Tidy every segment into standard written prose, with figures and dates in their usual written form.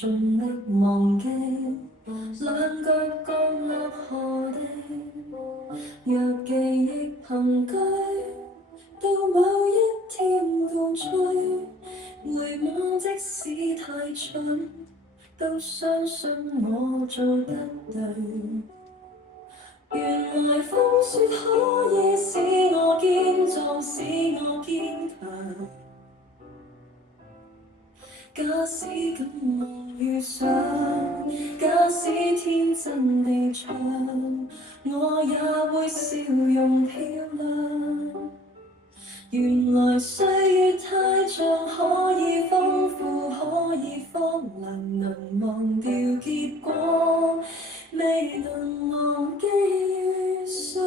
盡力忘記，兩腳降落何地？若記憶憑據，到某一天告吹，回望即使太蠢，都相信我做得對。原來風雪可以使我堅壯，使我堅強。假使敢夢遇上，假使天真地唱，我也會笑容漂亮。原來歲月太長，可以豐富，可以荒涼，能忘掉結果，未能忘記遇上。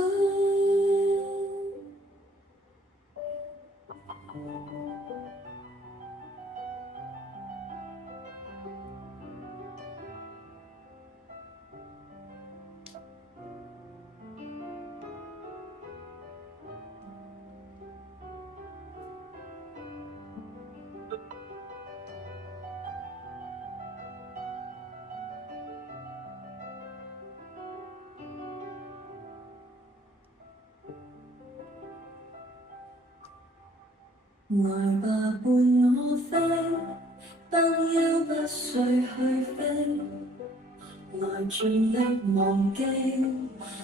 來吧，伴我飛，不要不需去飛，來盡力忘記，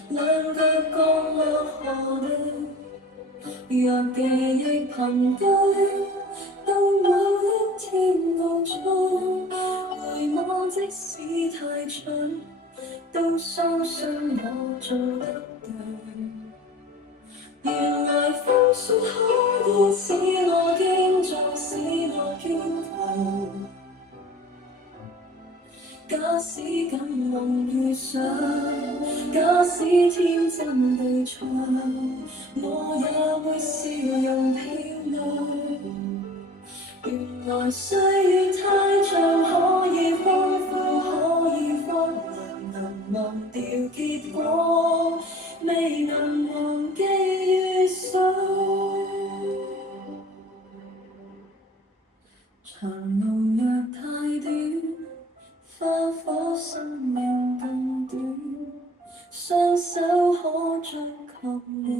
兩腳降落何地？若記憶憑據，到某一天告吹，回望即使太蠢，都相信我做得對。原來風雪可以使我堅壯，使我堅強。假使敢夢遇上，假使天真地唱，我也會笑容漂亮。原來歲月太長，可以豐富，可以荒涼，能忘掉結果，未能忘記遇上。長路若太短，花火生命更短，雙手可觸及暖。